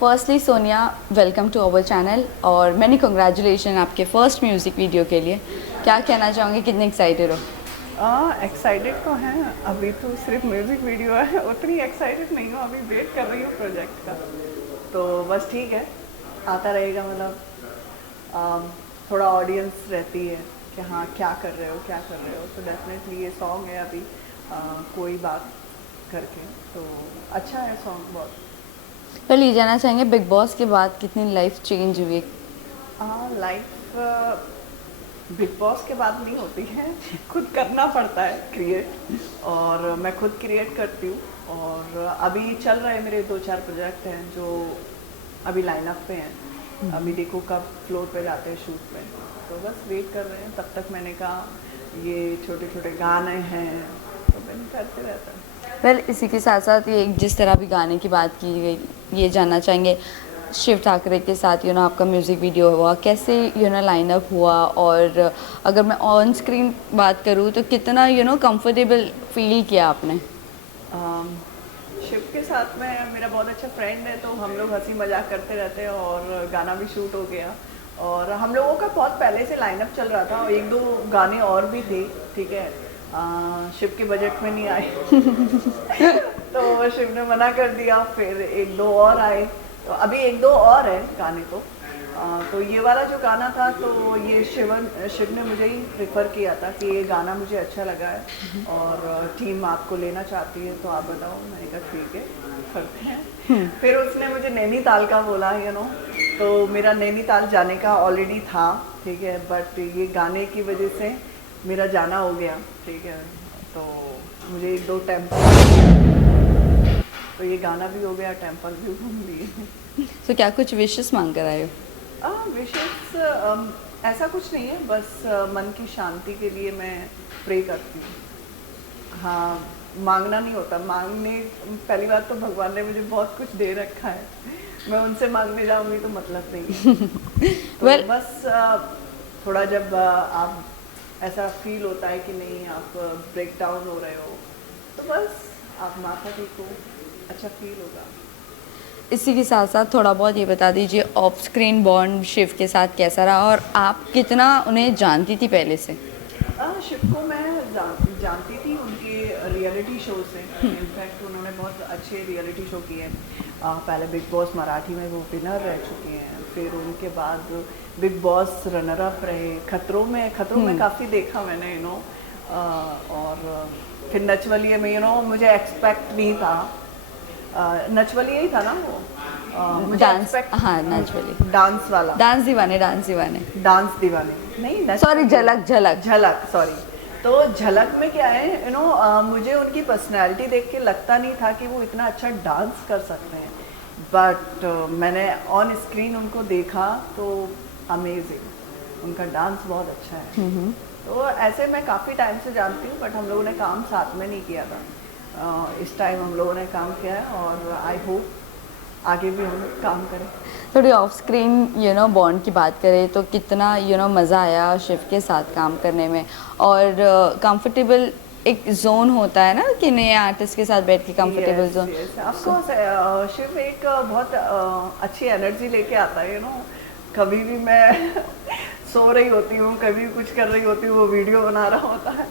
Firstly Sonia, welcome to our channel और many congratulation आपके first music video के लिए। क्या कहना चाहोगे, कितने एक्साइटेड हो? एक्साइटेड तो हैं, अभी तो सिर्फ म्यूज़िक वीडियो है, उतनी एक्साइटेड नहीं हूँ, अभी वेट कर रही हूँ प्रोजेक्ट का। तो बस ठीक है, आता रहेगा। मतलब थोड़ा ऑडियंस रहती है कि हाँ क्या कर रहे हो क्या कर रहे हो, तो डेफिनेटली ये सॉन्ग है अभी कोई बात करके, तो अच्छा है सॉन्ग बहुत। पहले ये जानना चाहेंगे, बिग बॉस के बाद कितनी लाइफ चेंज हुई? लाइफ बिग बॉस के बाद नहीं होती है, खुद करना पड़ता है क्रिएट, और मैं खुद क्रिएट करती हूँ। और अभी चल रहे मेरे 2-4 प्रोजेक्ट हैं जो अभी लाइनअप पे हैं। अभी देखो कब फ्लोर पे जाते हैं शूट पे, तो बस वेट कर रहे हैं। तब तक मैंने कहा ये छोटे छोटे गाने हैं तो मैंने करते रहता है। वेल, इसी के साथ साथ ये जिस तरह भी गाने की बात की गई, ये जानना चाहेंगे शिव ठाकरे के साथ आपका म्यूज़िक वीडियो हुआ, कैसे लाइनअप हुआ? और अगर मैं ऑन स्क्रीन बात करूँ तो कितना कंफर्टेबल फील किया आपने? शिव के साथ में मेरा बहुत अच्छा फ्रेंड है, तो हम लोग हंसी मजाक करते रहते हैं और गाना भी शूट हो गया। और हम लोगों का बहुत पहले से लाइनअप चल रहा था और 1-2 गाने और भी थे, ठीक है। शिव के बजट में नहीं आए तो शिव ने मना कर दिया, फिर 1-2 और आए, तो अभी 1-2 और है गाने। तो ये वाला जो गाना था, तो ये शिव ने मुझे ही प्रेफर किया था कि ये गाना मुझे अच्छा लगा है और टीम आपको लेना चाहती है, तो आप बताओ। मैंने कहा ठीक है, करते हैं। फिर उसने मुझे नैनीताल का बोला, तो मेरा नैनीताल जाने का ऑलरेडी था, ठीक है, बट ये गाने की वजह से मेरा जाना हो गया, ठीक है। तो मुझे 1-2 टेम्पल, तो ये गाना भी हो गया, टेम्पल भी घूम लिए। तो क्या कुछ विशेस मांग कर आए हो? विशेष ऐसा कुछ नहीं है, बस मन की शांति के लिए मैं प्रे करती हूँ। हाँ, मांगना नहीं होता। मांगने पहली बात तो भगवान ने मुझे बहुत कुछ दे रखा है, मैं उनसे मांगने जाऊँगी तो मतलब नहीं तो बस थोड़ा जब आप ऐसा फील होता है कि नहीं आप ब्रेक डाउन हो रहे हो, तो बस आप माथा टेको, अच्छा फील होगा। इसी के साथ साथ थोड़ा बहुत ये बता दीजिए, ऑफ स्क्रीन बॉन्ड शिव के साथ कैसा रहा और आप कितना उन्हें जानती थी पहले से? शिव को मैं जानती थी उनके रियलिटी शो से। इनफैक्ट उन्होंने बहुत अच्छे रियलिटी शो किए हैं। पहले बिग बॉस मराठी में वो विनर रह चुके हैं, फिर उनके बाद बिग बॉस रनर अप रहे, खतरों में काफ़ी देखा मैंने, और फिर नचवलिए में मुझे एक्सपेक्ट नहीं था। नचवलिए ही था ना वो, डांस, हाँ नचवलिए, डांस वाला, डांस दीवाने, डांस दीवाने, डांस दीवाने नहीं, सॉरी, झलक झलक झलक, सॉरी। तो झलक में क्या है, मुझे उनकी पर्सनैलिटी देख के लगता नहीं था कि वो इतना अच्छा डांस कर सकते हैं, बट मैंने ऑन स्क्रीन उनको देखा तो अमेजिंग, उनका डांस बहुत अच्छा है। तो ऐसे मैं काफ़ी टाइम से जानती हूँ, बट हम लोगों ने काम साथ में नहीं किया था। इस टाइम हम लोगों ने काम किया है और आई होप आगे भी हम काम करें। थोड़ी ऑफ स्क्रीन बॉन्ड की बात करें तो कितना मज़ा आया शिव के साथ काम करने में? और कंफर्टेबल एक जोन होता है ना कि नए आर्टिस्ट के साथ बैठ के कंफर्टेबल जोन। ऑफकोर्स शिव एक बहुत अच्छी एनर्जी लेके आता है, कभी भी मैं सो रही होती हूँ, कभी कुछ कर रही होती हूँ, वो वीडियो बना रहा होता है,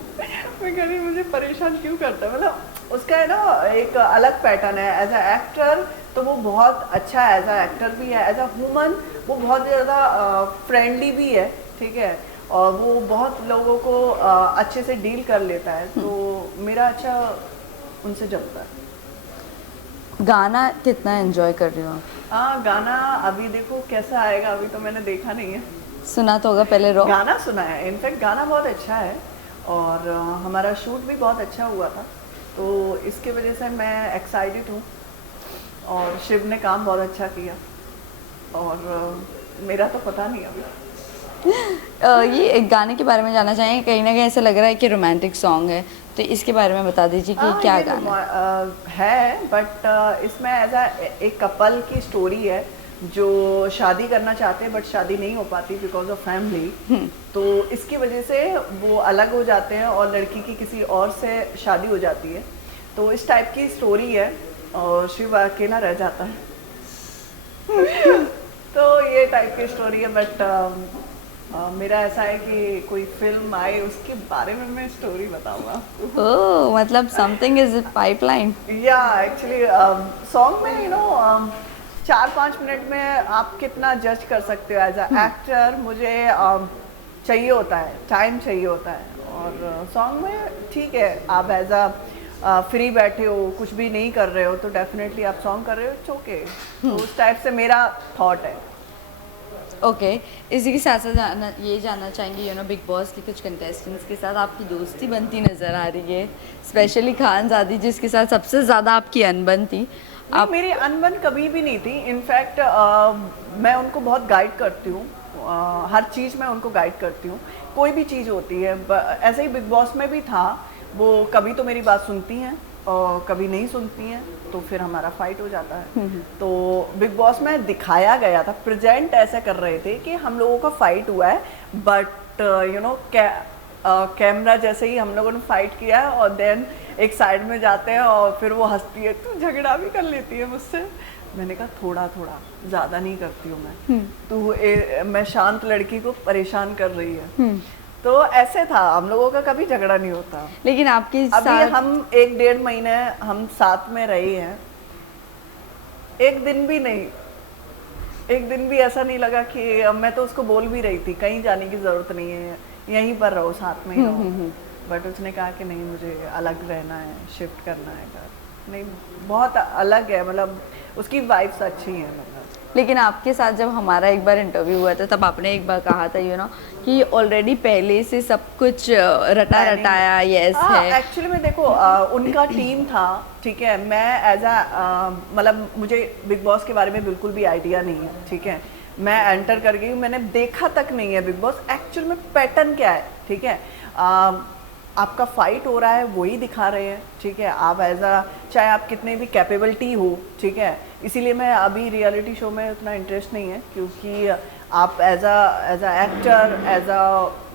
मैं कभी मुझे परेशान क्यों करता है। मतलब उसका है ना एक अलग पैटर्न है। एज अ एक्टर तो वो बहुत अच्छा है, एज अ एक्टर भी है, एज अ ह्यूमन वो बहुत ज़्यादा फ्रेंडली भी है, ठीक है, और वो बहुत लोगों को अच्छे से डील कर लेता है, तो मेरा अच्छा उनसे जमता है। गाना कितना एंजॉय कर रही हो आप? हाँ, गाना अभी देखो कैसा आएगा, अभी तो मैंने देखा नहीं है। सुना तो होगा पहले? गाना सुना है, इनफैक्ट गाना बहुत अच्छा है और हमारा शूट भी बहुत अच्छा हुआ था, तो इसके वजह से मैं एक्साइटेड हूँ और शिव ने काम बहुत अच्छा किया और मेरा तो पता नहीं अभी। ये एक गाने के बारे में जानना चाहेंगे, कहीं ना कहीं ऐसा लग रहा है कि रोमांटिक सॉन्ग है, तो इसके बारे में बता दीजिए कि क्या गाना है। बट इसमें ऐसा एक कपल की स्टोरी है जो शादी करना चाहते हैं बट शादी नहीं हो पाती बिकॉज ऑफ फैमिली, तो इसकी वजह से वो अलग हो जाते हैं और लड़की की किसी और से शादी हो जाती है, तो इस टाइप की स्टोरी है और शिव अकेला रह जाता है। टाइप की स्टोरी है, बट मेरा ऐसा है कि कोई फिल्म आए उसके बारे में मैं स्टोरी बताऊंगा। ओह, मतलब समथिंग इज पाइपलाइन। या एक्चुअली सॉन्ग में चार पाँच मिनट में आप कितना जज कर सकते हो एज अ एक्टर। मुझे चाहिए होता है, टाइम चाहिए होता है। और सॉन्ग में ठीक है, आप एज अ फ्री बैठे हो, कुछ भी नहीं कर रहे हो, तो डेफिनेटली आप सॉन्ग कर रहे हो, इट्स ओके। तो उस टाइप से मेरा थॉट है। ओके, इसी के साथ साथ ये जानना चाहेंगे बिग बॉस के कुछ कंटेस्टेंट्स के साथ आपकी दोस्ती बनती नज़र आ रही है, स्पेशली खानज़ादी जिसके साथ सबसे ज़्यादा आपकी अनबन थी। नहीं, मेरी अनबन कभी भी नहीं थी। इनफैक्ट मैं उनको बहुत गाइड करती हूँ, हर चीज़ में उनको गाइड करती हूँ। कोई भी चीज़ होती है, ऐसे ही बिग बॉस में भी था। वो कभी तो मेरी बात सुनती हैं और कभी नहीं सुनती हैं, तो फिर हमारा फाइट हो जाता है। तो बिग बॉस में दिखाया गया था, प्रेजेंट ऐसा कर रहे थे कि हम लोगों का फाइट हुआ है, बट कैमरा जैसे ही हम लोगों ने फाइट किया है और देन एक साइड में जाते हैं और फिर वो हंसती है, तू झगड़ा भी कर लेती है मुझसे। मैंने कहा थोड़ा थोड़ा, ज़्यादा नहीं करती हूँ मैं। मैं शांत लड़की को परेशान कर रही है। तो ऐसे था, हम लोगों का कभी झगड़ा नहीं होता। लेकिन आपके अभी हम 1-1.5 महीने हम साथ में रहे हैं, एक दिन भी नहीं, एक दिन भी ऐसा नहीं लगा कि मैं तो उसको बोल भी रही थी कहीं जाने की ज़रूरत नहीं है, यहीं पर रहो, साथ में ही रहो। बट उसने कहा कि नहीं, मुझे अलग रहना है, शिफ्ट करना है घर। नहीं, बहुत अलग है, मतलब उसकी वाइब्स अच्छी हैं। मतलब लेकिन आपके साथ जब हमारा एक बार इंटरव्यू हुआ था, तब आपने एक बार कहा था कि ऑलरेडी पहले से सब कुछ रटा रटाया यस है। एक्चुअली में देखो, उनका टीम था, ठीक है। मैं एज अ मतलब मुझे बिग बॉस के बारे में बिल्कुल भी आइडिया नहीं है, ठीक है। मैं एंटर कर गई, मैंने देखा तक नहीं है बिग बॉस एक्चुअल में पैटर्न क्या है, ठीक है। आपका फाइट हो रहा है, वही दिखा रहे हैं, ठीक है। आप एज अ, चाहे आप कितने भी कैपेबिलिटी हो, ठीक है। इसीलिए मैं अभी रियलिटी शो में उतना इंटरेस्ट नहीं है, क्योंकि आप as a actor, as a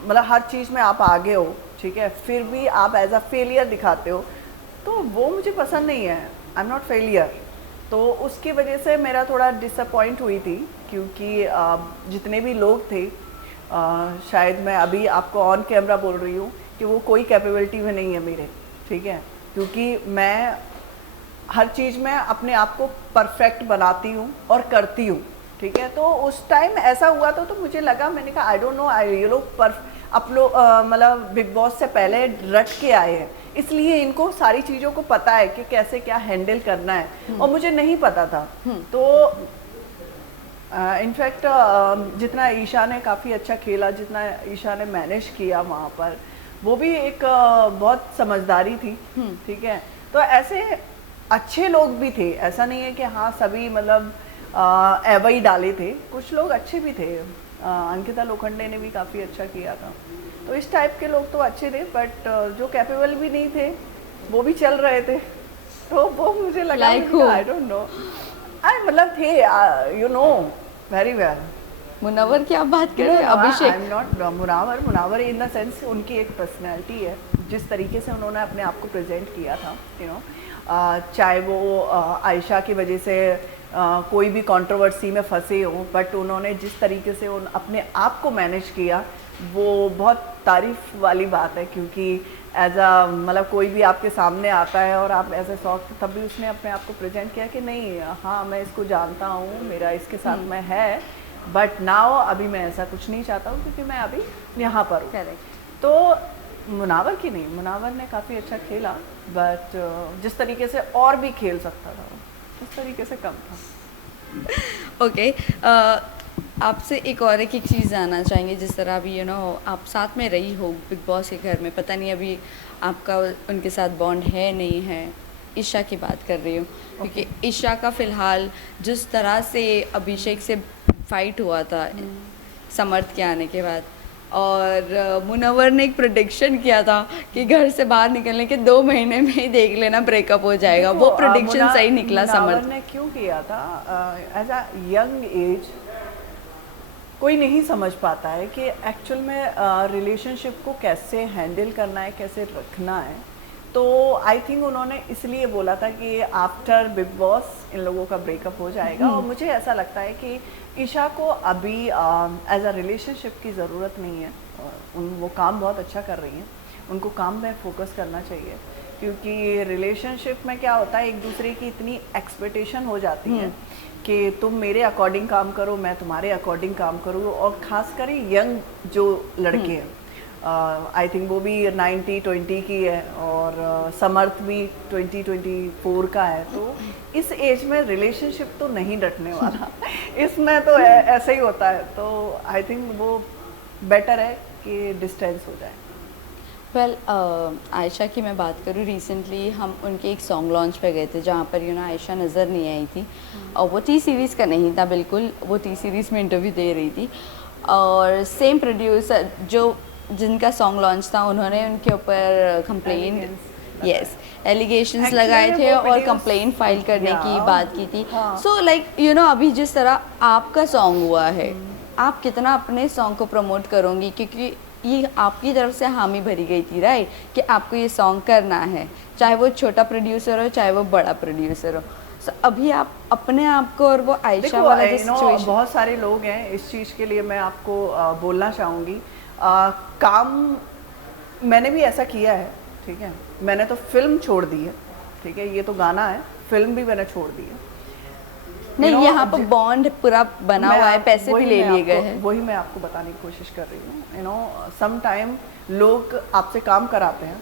मतलब हर चीज़ में आप आगे हो, ठीक है। फिर भी आप एज अ फेलियर दिखाते हो, तो वो मुझे पसंद नहीं है। आई एम नॉट फेलियर। तो उसकी वजह से मेरा थोड़ा डिसअपॉइंट हुई थी, क्योंकि जितने भी लोग थे, शायद मैं अभी आपको ऑन कैमरा बोल रही हूँ कि वो कोई कैपेबिलिटी में नहीं है मेरे, ठीक है। क्योंकि मैं हर चीज़ में अपने आप को परफेक्ट बनाती हूँ और करती हूँ, ठीक है। तो उस टाइम ऐसा हुआ तो मुझे लगा, मैंने कहा आई डोंट नो, ये लोग आप लोग मतलब बिग बॉस से पहले रट के आए हैं, इसलिए इनको सारी चीज़ों को पता है कि कैसे क्या हैंडल करना है, और मुझे नहीं पता था। तो इनफैक्ट जितना ईशा ने काफ़ी अच्छा खेला, जितना ईशा ने मैनेज किया वहाँ पर, वो भी एक बहुत समझदारी थी, ठीक है। तो ऐसे अच्छे लोग भी थे, ऐसा नहीं है कि हाँ सभी मतलब एवं ही डाले थे, कुछ लोग अच्छे भी थे। अंकिता लोखंडे ने भी काफ़ी अच्छा किया था। तो इस टाइप के लोग तो अच्छे थे, बट जो कैपेबल भी नहीं थे वो भी चल रहे थे। तो वो मुझे लगा, आई डोंट नो, मतलब थे, you know very well. Munawar की आप बात कर रहे हैं? Abhishek? I am not Munawar in the sense, उनकी एक पर्सनैलिटी है, जिस तरीके से उन्होंने अपने आप को प्रेजेंट किया था, चाहे वो आयशा की वजह से कोई भी कंट्रोवर्सी में फंसे हो, बट उन्होंने जिस तरीके से अपने आप को मैनेज किया, वो बहुत तारीफ़ वाली बात है। क्योंकि एज अ मतलब कोई भी आपके सामने आता है और आप ऐसे सॉफ्ट, तब भी उसने अपने आप को प्रेजेंट किया कि नहीं, हाँ मैं इसको जानता हूँ, मेरा इसके साथ में है, बट नाउ अभी मैं ऐसा कुछ नहीं चाहता हूँ, क्योंकि मैं अभी यहाँ पर हूँ। तो मुनावर की नहीं, मुनावर ने काफ़ी अच्छा खेला, बट जिस तरीके से और भी खेल सकता था उस तरीके से कम था। ओके, आपसे एक चीज़ जानना चाहेंगे। जिस तरह अभी आप साथ में रही हो बिग बॉस के घर में, पता नहीं अभी आपका उनके साथ बॉन्ड है नहीं है, ईशा की बात कर रही हूँ, क्योंकि ईशा का फ़िलहाल जिस तरह से अभिषेक से फाइट हुआ था समर्थ के आने के बाद, और मुनव्वर ने एक प्रेडिक्शन किया था कि घर से बाहर निकलने के 2 महीने में ही देख लेना ब्रेकअप हो जाएगा, वो प्रेडिक्शन सही निकला। समर्थ ने क्यों किया था? एज अ यंग एज कोई नहीं समझ पाता है कि एक्चुअल में रिलेशनशिप को कैसे हैंडल करना है, कैसे रखना है। तो आई थिंक उन्होंने इसलिए बोला था कि आफ्टर बिग बॉस इन लोगों का ब्रेकअप हो जाएगा, और मुझे ऐसा लगता है कि ईशा को अभी एज अ रिलेशनशिप की ज़रूरत नहीं है। वो काम बहुत अच्छा कर रही हैं, उनको काम में फोकस करना चाहिए, क्योंकि रिलेशनशिप में क्या होता है, एक दूसरे की इतनी एक्सपेक्टेशन हो जाती है कि तुम मेरे अकॉर्डिंग काम करो, मैं तुम्हारे अकॉर्डिंग काम करूँ, और ख़ासकर यंग जो लड़के हैं, आई थिंक वो भी 90-20 की है, और समर्थ भी 20-24 का है, तो इस एज में रिलेशनशिप तो नहीं डटने वाला इसमें तो ऐसे ही होता है, तो आई थिंक वो बेटर है कि डिस्टेंस हो जाए। वेल आयशा की मैं बात करूँ, रिसेंटली हम उनके एक सॉन्ग लॉन्च पे गए थे जहाँ पर आयशा नज़र नहीं आई थी, और वो टी सीरीज़ का नहीं था बिल्कुल, वो टी सीरीज़ में इंटरव्यू दे रही थी, और सेम प्रोड्यूसर जो जिनका सॉन्ग लॉन्च था उन्होंने उनके ऊपर कंप्लेन, यस, एलिगेशंस लगाए थे और कंप्लेन फाइल करने की बात की थी। सो लाइक अभी जिस तरह आपका सॉन्ग हुआ है, आप कितना अपने सॉन्ग को प्रमोट करोगी, क्योंकि ये आपकी तरफ से हामी भरी गई थी राइट, कि आपको ये सॉन्ग करना है, चाहे वो छोटा प्रोड्यूसर हो चाहे वो बड़ा प्रोड्यूसर हो। So, अभी आप अपने आप को और वो आयशा वाला जो सिचुएशन, बहुत सारे लोग हैं, इस चीज़ के लिए मैं आपको बोलना चाहूँगी, काम मैंने भी ऐसा किया है, ठीक है, मैंने तो फिल्म छोड़ दी है, ठीक है, ये तो गाना है, फिल्म भी मैंने छोड़ दी है। नहीं, यहाँ पर बॉन्ड पूरा बना हुआ है, पैसे भी ले लिए गए हैं, वही मैं आपको बताने की कोशिश कर रही हूँ। सम टाइम लोग आपसे काम कराते हैं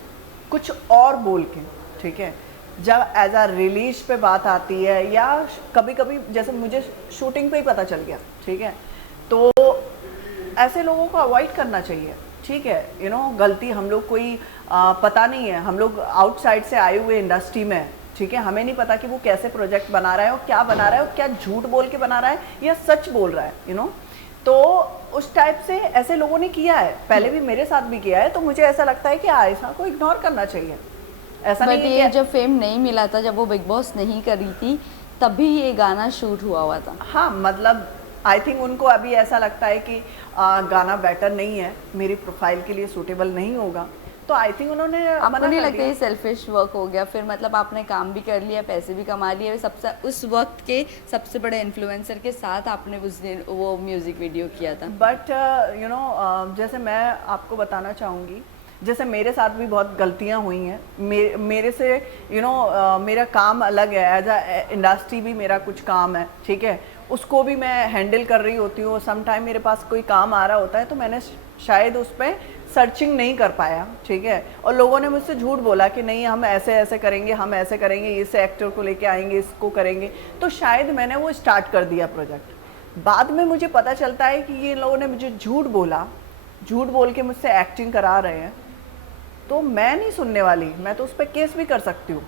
कुछ और बोल के, ठीक है, जब एज आ रिलीज पे बात आती है, या कभी कभी जैसे मुझे शूटिंग पे ही पता चल गया, ठीक है, तो ऐसे लोगों को अवॉइड करना चाहिए, ठीक है। गलती हम लोग कोई पता नहीं है, हम लोग आउटसाइड से आए हुए इंडस्ट्री में, ठीक है, हमें नहीं पता कि वो कैसे प्रोजेक्ट बना रहा है, और क्या बना रहा है, और क्या झूठ बोल के बना रहा है या सच बोल रहा है, तो उस टाइप से ऐसे लोगों ने किया है, पहले भी मेरे साथ भी किया है, तो मुझे ऐसा लगता है कि आयशा को इग्नोर करना चाहिए। ऐसा नहीं है कि जब फेम नहीं मिला था, जब वो बिग बॉस नहीं करी थी, तभी ये गाना शूट हुआ था। हाँ, मतलब आई थिंक उनको अभी ऐसा लगता है कि गाना बेटर नहीं है, मेरी प्रोफाइल के लिए सूटेबल नहीं होगा, तो आई थिंक उन्होंने आपको नहीं लगता ये सेल्फिश वर्क हो गया? फिर मतलब आपने काम भी कर लिया, पैसे भी कमा लिए, सबसे उस वक्त के सबसे बड़े इन्फ्लुएंसर के साथ आपने उस दिन वो म्यूजिक वीडियो किया था। बट जैसे मैं आपको बताना चाहूँगी, जैसे मेरे साथ भी बहुत गलतियाँ हुई हैं, मेरे से मेरा काम अलग है, एज अ इंडस्ट्री भी मेरा कुछ काम है, ठीक है, उसको भी मैं हैंडल कर रही होती हूँ। सम टाइम मेरे पास कोई काम आ रहा होता है तो मैंने शायद उस पर सर्चिंग नहीं कर पाया, ठीक है, और लोगों ने मुझसे झूठ बोला कि नहीं हम ऐसे ऐसे करेंगे, हम ऐसे करेंगे, इस एक्टर को लेके आएंगे, इसको करेंगे, तो शायद मैंने वो स्टार्ट कर दिया प्रोजेक्ट। बाद में मुझे पता चलता है कि ये लोगों ने मुझे झूठ बोला, झूठ बोल के मुझसे एक्टिंग करा रहे हैं, तो मैं नहीं सुनने वाली, मैं तो उस पर केस भी कर सकती हूँ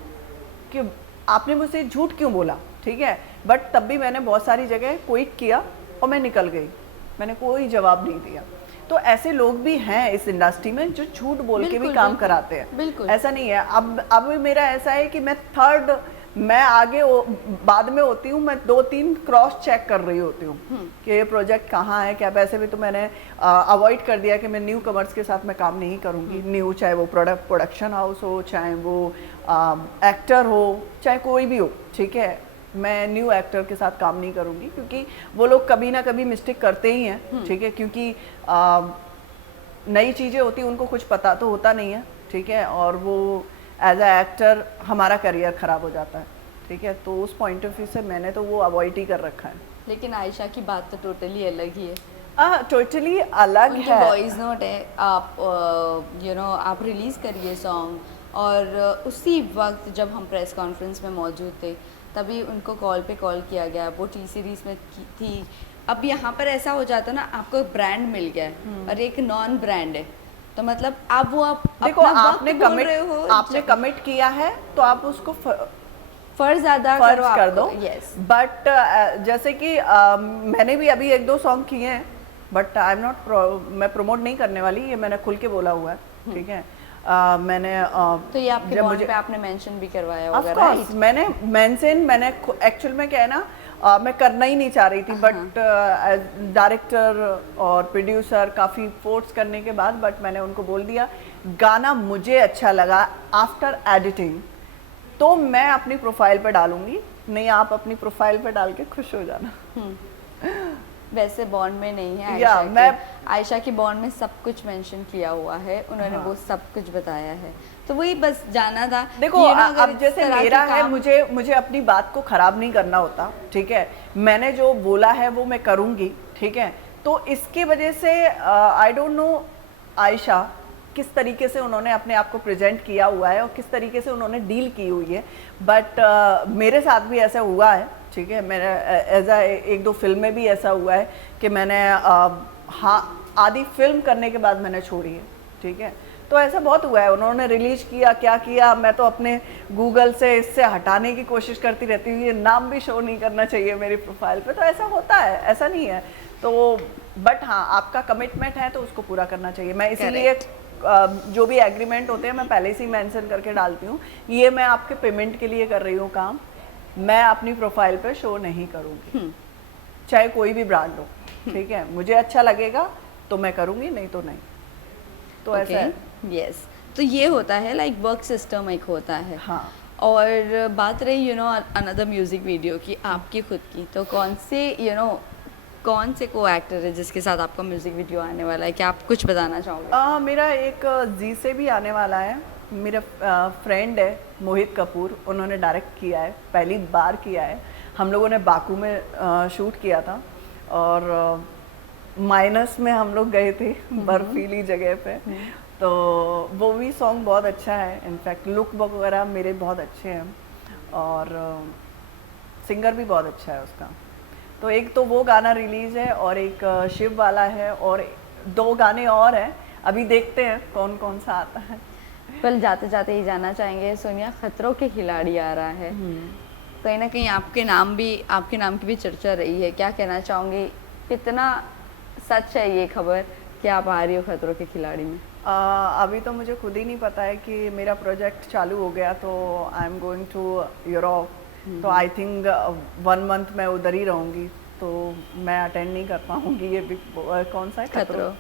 कि आपने मुझसे झूठ क्यों बोला, ठीक है। बट तब भी मैंने बहुत सारी जगह क्विट किया और मैं निकल गई, मैंने कोई जवाब नहीं दिया। तो ऐसे लोग भी हैं इस इंडस्ट्री में जो झूठ बोल के भी काम कराते हैं, बिल्कुल ऐसा नहीं है। अब मेरा ऐसा है कि मैं आगे बाद में होती हूँ, मैं 2-3 क्रॉस चेक कर रही होती हूँ कि ये प्रोजेक्ट कहाँ है, क्या पैसे भी, तो मैंने अवॉइड कर दिया कि मैं न्यू कमर्स के साथ मैं काम नहीं करूँगी, न्यू, चाहे वो प्रोडक्शन हाउस हो, चाहे वो एक्टर हो, चाहे कोई भी हो, ठीक है, मैं न्यू एक्टर के साथ काम नहीं करूँगी, क्योंकि वो लोग कभी ना कभी मिस्टेक करते ही हैं, ठीक है, क्योंकि नई चीज़ें होती, उनको कुछ पता तो होता नहीं है, ठीक है, और वो एज अ एक्टर हमारा करियर ख़राब हो जाता है, ठीक है, तो उस पॉइंट ऑफ व्यू से मैंने तो वो अवॉइड ही कर रखा है। लेकिन आयशा की बात तो टोटली अलग ही है, टोटली अलग है। वॉइस नोट है, आप आप रिलीज़ करिए सॉन्ग, और उसी वक्त जब हम प्रेस कॉन्फ्रेंस में मौजूद थे तभी उनको कॉल पे कॉल किया गया, वो टी सीरीज़ में थी। अब यहाँ पर ऐसा हो जाता ना, आपको एक ब्रांड मिल गया है और एक नॉन ब्रांड है, तो मतलब आप देखो, आपने कमिट किया है तो आप उसको फर्ज अदा कर दो। यस, बट जैसे कि मैंने भी अभी 1-2 सॉन्ग किए हैं, बट आई एम नॉट, मैं प्रमोट नहीं करने वाली, ये मैंने खुल के बोला हुआ है, ठीक है। मैंने तो ये आपके बॉन्ड पे आपने मेंशन भी करवाया होगा, राइट? मैंने एक्चुअल में क्या है ना, मैं करना ही नहीं चाह रही थी, बट डायरेक्टर और प्रोड्यूसर काफ़ी फोर्स करने के बाद बट मैंने उनको बोल दिया गाना मुझे अच्छा लगा आफ्टर एडिटिंग तो मैं अपनी प्रोफाइल पे डालूंगी, नहीं आप अपनी प्रोफाइल पे डाल के खुश हो जाना। वैसे बॉन्ड में नहीं है या आयशा मैं आयशा की बॉन्ड में सब कुछ मेंशन किया हुआ है, उन्होंने हाँ। वो सब कुछ बताया है, तो वही बस जाना था। देखो कि, you know, अगर अब इस जैसे तरह के मेरा है, काम- मुझे अपनी बात को खराब नहीं करना होता, ठीक है, मैंने जो बोला है वो मैं करूंगी, ठीक है, तो इसकी वजह से आई डोंट नो आयशा किस तरीके से उन्होंने अपने आप को प्रेजेंट किया हुआ है और किस तरीके से उन्होंने डील की हुई है, बट मेरे साथ भी ऐसा हुआ है, ठीक है, मेरा एज एक दो फिल्म में भी ऐसा हुआ है कि मैंने हाँ आधी फिल्म करने के बाद मैंने छोड़ी है, ठीक है, तो ऐसा बहुत हुआ है, उन्होंने रिलीज किया क्या किया, मैं तो अपने गूगल से इससे हटाने की कोशिश करती रहती हूँ, ये नाम भी शो नहीं करना चाहिए मेरी प्रोफाइल पे, तो ऐसा होता है, ऐसा नहीं है, तो बट हाँ आपका कमिटमेंट है तो उसको पूरा करना चाहिए। मैं इसीलिए जो भी एग्रीमेंट होते हैं मैं पहले से ही मेंशन करके डालती हूँ, ये मैं आपके पेमेंट के लिए कर रही हूँ काम, मैं अपनी प्रोफाइल पे शो नहीं करूँगी, चाहे कोई भी ब्रांड हो, ठीक है, मुझे अच्छा लगेगा तो मैं करूँगी, नहीं तो नहीं, तो ऐसा है। यस, तो ये होता है लाइक वर्क सिस्टम एक होता है। हाँ। और बात रही अनदर म्यूजिक वीडियो की, आपकी खुद की, तो कौन से कौन से को एक्टर है जिसके साथ आपका म्यूजिक वीडियो आने वाला है, क्या आप कुछ बताना चाहोगे? मेरा एक जी से भी आने वाला है, मेरा फ्रेंड है मोहित कपूर, उन्होंने डायरेक्ट किया है, पहली बार किया है, हम लोगों ने बाकू में शूट किया था और माइनस में हम लोग गए थे बर्फीली जगह पे, तो वो भी सॉन्ग बहुत अच्छा है, इनफैक्ट लुक वगैरह मेरे बहुत अच्छे हैं और सिंगर भी बहुत अच्छा है उसका, तो एक तो वो गाना रिलीज है और एक शिव वाला है और 2 गाने और हैं, अभी देखते हैं कौन कौन सा आता है। पहले जाते जाते ही जानना चाहेंगे, सोनिया खतरों के खिलाड़ी आ रहा है, कहीं ना कहीं आपके नाम की भी चर्चा रही है, क्या कहना चाहोगे, कितना सच है ये खबर कि आप आ रही हो खतरों के खिलाड़ी में? अभी तो मुझे खुद ही नहीं पता है कि मेरा प्रोजेक्ट चालू हो गया तो I am going to Europe, तो आई थिंक 1 मंथ मैं उधर ही रहूँगी, तो मैं अटेंड नहीं कर पाऊँगी ये कौन सा है खतरों,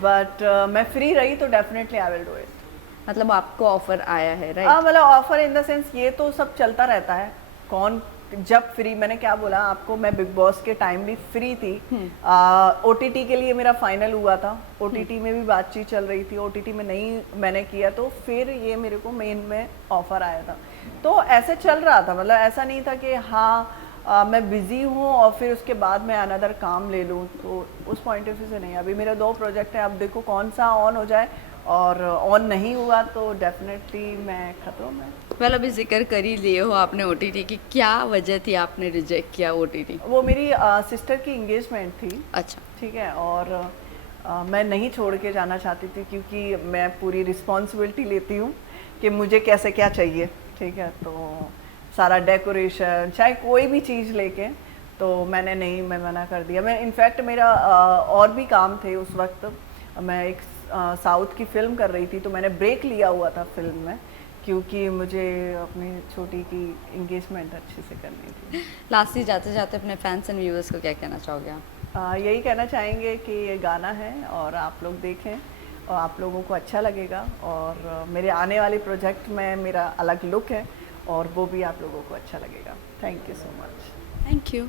बट मैं फ्री रही तो definitely I will do it. मतलब आपको ऑफर आया है, राइट? मतलब ऑफर इन द सेंस ये तो सब चलता रहता है, कौन जब फ्री, मैंने क्या बोला आपको, मैं बिग बॉस के टाइम भी फ्री थी, OTT के लिए मेरा फाइनल हुआ था, OTT में भी बातचीत चल रही थी, OTT में नहीं मैंने किया, तो फिर ये मेरे को मेन में ऑफर आया था, तो ऐसे चल रहा था, मतलब ऐसा नहीं था कि हाँ मैं बिज़ी हूँ और फिर उसके बाद मैं अनदर काम ले लूँ, तो उस पॉइंट ऑफ व्यू से नहीं। अभी मेरे 2 प्रोजेक्ट हैं, अब देखो कौन सा ऑन हो जाए, और ऑन नहीं हुआ तो डेफिनेटली मैं खतरों में। वेल, अभी जिक्र कर ही लिए हो आपने OTT की, क्या वजह थी आपने रिजेक्ट किया OTT? वो मेरी सिस्टर की इंगेजमेंट थी, अच्छा, ठीक है, और मैं नहीं छोड़ के जाना चाहती थी क्योंकि मैं पूरी रिस्पॉन्सिबिलिटी लेती हूँ कि मुझे कैसे क्या चाहिए, ठीक है, तो सारा डेकोरेशन चाहे कोई भी चीज़ लेके, तो मैं मना कर दिया। मैं इनफैक्ट मेरा और भी काम थे उस वक्त, मैं एक साउथ की फ़िल्म कर रही थी, तो मैंने ब्रेक लिया हुआ था फिल्म में क्योंकि मुझे अपनी छोटी की इंगेजमेंट अच्छे से करनी थी। लास्टली जाते जाते अपने फैंस एंड व्यूअर्स को क्या कहना चाहोगे आप? यही कहना चाहेंगे कि ये गाना है और आप लोग देखें और आप लोगों को अच्छा लगेगा, और मेरे आने वाले प्रोजेक्ट में मेरा अलग लुक है और वो भी आप लोगों को अच्छा लगेगा। Thank you so much. Thank you.